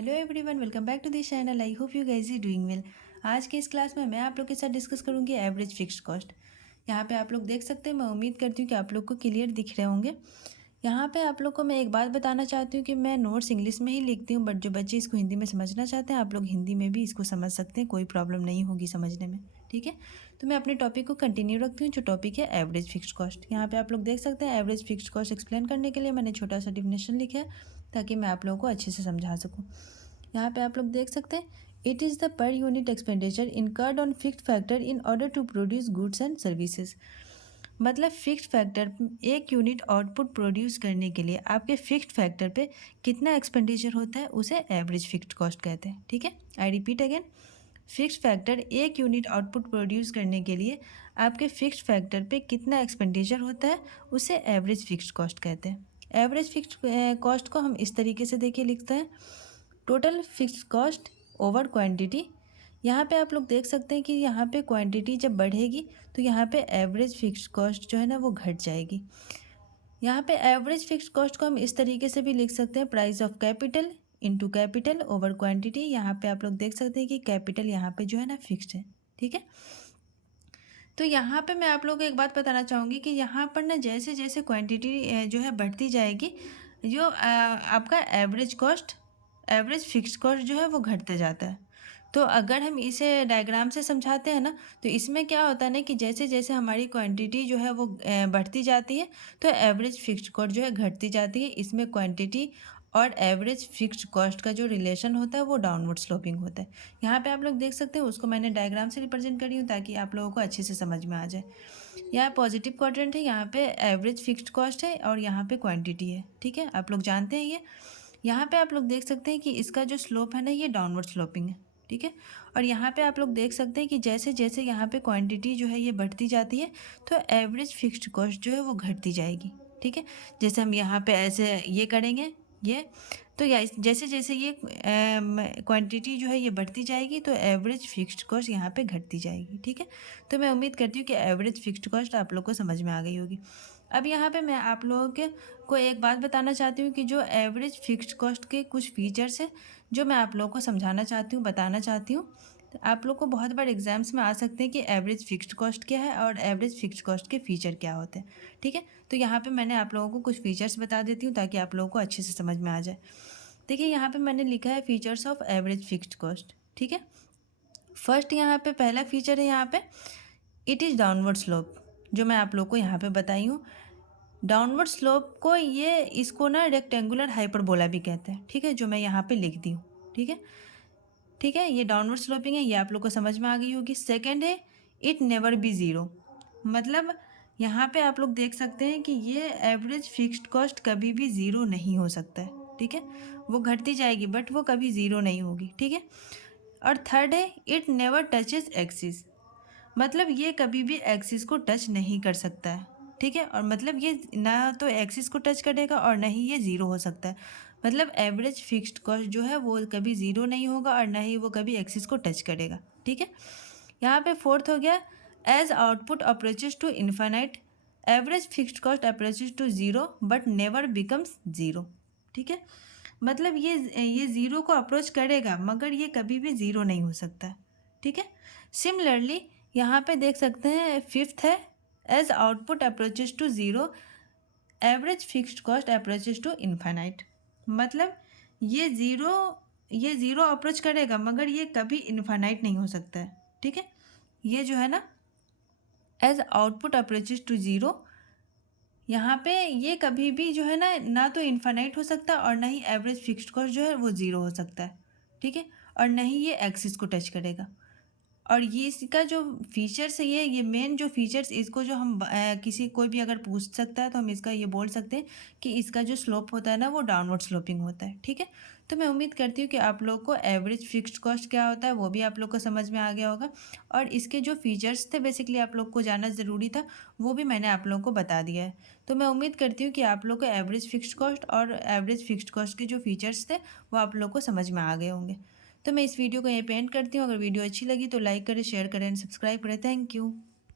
Hello everyone, welcome back to this channel. I hope you guys is doing well. आज के इस class में मैं आप लोग के साथ डिस्कस करूंगी एवरेज फिक्स्ड कॉस्ट। यहाँ पे आप लोग देख सकते हैं, मैं उम्मीद करती हूँ कि आप लोग को क्लियर दिख रहे होंगे। यहाँ पे आप लोग को मैं एक बात बताना चाहती हूँ कि मैं नोट्स इंग्लिश में ही लिखती हूँ, बट जो बच्चे इसको हिंदी में समझना चाहते हैं आप लोग हिंदी में भी इसको समझ सकते हैं, कोई प्रॉब्लम नहीं होगी समझने में। ठीक है, तो मैं अपने टॉपिक को कंटिन्यू रखती हूँ, जो टॉपिक है एवरेज फिक्स्ड कॉस्ट। यहाँ पे आप लोग देख सकते हैं एवरेज फिक्स्ड कॉस्ट एक्सप्लेन करने के लिए मैंने छोटा सा डिफिनेशन लिखा है ताकि मैं आप लोगों को अच्छे से समझा सकूँ। यहाँ पे आप लोग देख सकते हैं, it is the per unit expenditure incurred on fixed factor in order to produce goods and services. मतलब फिक्स्ड फैक्टर, एक यूनिट आउटपुट प्रोड्यूस करने के लिए आपके फिक्स्ड फैक्टर पे कितना एक्सपेंडिचर होता है उसे एवरेज फिक्स्ड कॉस्ट कहते हैं। ठीक है, I repeat again, fixed factor, एक यूनिट आउटपुट प्रोड्यूस करने के लिए आपके फिक्स्ड फैक्टर पे कितना एक्सपेंडिचर होता है उसे एवरेज फिक्स्ड कॉस्ट कहते हैं। एवरेज फिक्स्ड कॉस्ट को हम इस तरीके से देखिए लिखते हैं, total fixed cost over quantity. यहाँ पे आप लोग देख सकते हैं कि यहाँ पे क्वांटिटी जब बढ़ेगी तो यहाँ पे एवरेज फिक्स्ड कॉस्ट जो है ना वो घट जाएगी। यहाँ पे एवरेज फिक्स्ड कॉस्ट को हम इस तरीके से भी लिख सकते हैं, price of capital into capital over quantity. यहाँ पे आप लोग देख सकते हैं कि कैपिटल यहाँ पे जो है ना फिक्स्ड है। ठीक है, तो यहाँ पे मैं आप लोगों को एक बात बताना चाहूँगी कि यहाँ पर ना जैसे जैसे क्वांटिटी जो है बढ़ती जाएगी, जो आपका average cost, average fixed cost जो है वो घटते जाता है। तो अगर हम इसे डायग्राम से समझाते हैं ना, तो इसमें क्या होता है ना कि जैसे जैसे हमारी क्वांटिटी जो है वो बढ़ती जाती है तो एवरेज फिक्स्ड कॉस्ट जो है घटती जाती है। इसमें क्वांटिटी और एवरेज फिक्स्ड कॉस्ट का जो रिलेशन होता है वो डाउनवर्ड स्लोपिंग होता है। यहाँ पे आप लोग देख सकते हैं, उसको मैंने डायग्राम से रिप्रेजेंट करी हूँ ताकि आप लोगों को अच्छे से समझ में आ जाए। यहाँ पॉजिटिव क्वाड्रेंट है, यहाँ पे एवरेज फिक्स्ड कॉस्ट है और यहाँ पे क्वांटिटी है। ठीक है, आप लोग जानते हैं ये। यहाँ पे आप लोग देख सकते हैं कि इसका जो स्लोप है ना ये डाउनवर्ड स्लोपिंग है। ठीक है, और यहाँ पे आप लोग देख सकते हैं कि जैसे जैसे यहाँ पे क्वांटिटी जो है ये बढ़ती जाती है तो एवरेज फिक्स्ड कॉस्ट जो है वो घटती जाएगी। ठीक है, जैसे हम यहाँ पे ऐसे ये करेंगे ये, तो या जैसे जैसे ये क्वांटिटी जो है ये बढ़ती जाएगी तो एवरेज फिक्स्ड कॉस्ट यहाँ पे घटती जाएगी। ठीक है, तो मैं उम्मीद करती हूँ कि एवरेज फिक्स्ड कॉस्ट आप लोग को समझ में आ गई होगी। अब यहाँ पे मैं आप लोगों को एक बात बताना चाहती हूँ कि जो एवरेज फिक्स्ड कॉस्ट के कुछ फीचर्स हैं जो मैं आप लोगों को समझाना चाहती हूँ, बताना चाहती हूँ। तो आप लोग को बहुत बार एग्जाम्स में आ सकते हैं कि एवरेज फिक्स्ड कॉस्ट क्या है और एवरेज फिक्स्ड कॉस्ट के फीचर क्या होते हैं। ठीक है, तो यहाँ पे मैंने आप लोगों को कुछ फीचर्स बता देती हूँ ताकि आप लोगों को अच्छे से समझ में आ जाए। देखिए यहाँ पे मैंने लिखा है features of average fixed cost. ठीक है, फर्स्ट यहाँ पे पहला फीचर है यहाँ पे इट इज़ डाउनवर्ड स्लोप, जो मैं आप लोग को यहाँ पे बताई हूँ। डाउनवर्ड स्लोप को ये इसको ना रेक्टेंगुलर हाइपरबोला भी कहते हैं। ठीक है, जो मैं यहाँ पे लिख दी हूँ। ठीक है, ठीक है, ये डाउनवर्ड स्लोपिंग है, ये आप लोग को समझ में आ गई होगी। सेकंड है इट नेवर बी ज़ीरो, मतलब यहाँ पे आप लोग देख सकते हैं कि ये एवरेज फिक्स्ड कॉस्ट कभी भी ज़ीरो नहीं हो सकता है। ठीक है, वो घटती जाएगी बट वो कभी ज़ीरो नहीं होगी। ठीक है, और थर्ड है इट नेवर टचेस एक्सिस, मतलब ये कभी भी एक्सिस को टच नहीं कर सकता है। ठीक है, और मतलब ये ना तो एक्सिस को टच करेगा और ना ही ये ज़ीरो हो सकता है। मतलब एवरेज फिक्स्ड कॉस्ट जो है वो कभी ज़ीरो नहीं होगा और ना ही वो कभी एक्सिस को टच करेगा। ठीक है, यहाँ पे फोर्थ हो गया as output approaches to infinite average fixed cost approaches to zero but never becomes zero. ठीक है, मतलब ये ज़ीरो को अप्रोच करेगा मगर ये कभी भी ज़ीरो नहीं हो सकता। ठीक है, सिमिलरली यहाँ पे देख सकते हैं फिफ्थ है as output approaches to zero average fixed cost approaches to infinite, मतलब ये ज़ीरो अप्रोच करेगा मगर ये कभी इन्फाइनाइट नहीं हो सकता है। ठीक है, ये जो है ना as output approaches to zero, यहाँ पे ये कभी भी जो है ना ना तो इन्फाइनाइट हो सकता और ना ही एवरेज फिक्स्ड कॉस्ट जो है वो ज़ीरो हो सकता है। ठीक है, और ना ही ये एक्सिस को टच करेगा। और ये इसका जो फीचर्स है ये मेन जो फीचर्स, इसको जो हम किसी कोई भी अगर पूछ सकता है तो हम इसका ये बोल सकते हैं कि इसका जो स्लोप होता है ना वो डाउनवर्ड स्लोपिंग होता है। ठीक है, तो मैं उम्मीद करती हूँ कि आप लोग को एवरेज फिक्स्ड कॉस्ट क्या होता है वो भी आप लोग को समझ में आ गया होगा, और इसके जो फीचर्स थे बेसिकली आप लोग को जानना ज़रूरी था वो भी मैंने आप लोग को बता दिया है। तो मैं उम्मीद करती हूँ कि आप लोग को एवरेज फिक्स्ड कॉस्ट और एवरेज फिक्स्ड कॉस्ट के जो फीचर्स थे वो आप लोग को समझ में आ गए होंगे। तो मैं इस वीडियो को यहीं पे एंड करती हूँ। अगर वीडियो अच्छी लगी तो लाइक करें, शेयर करें, सब्सक्राइब करें। Thank you.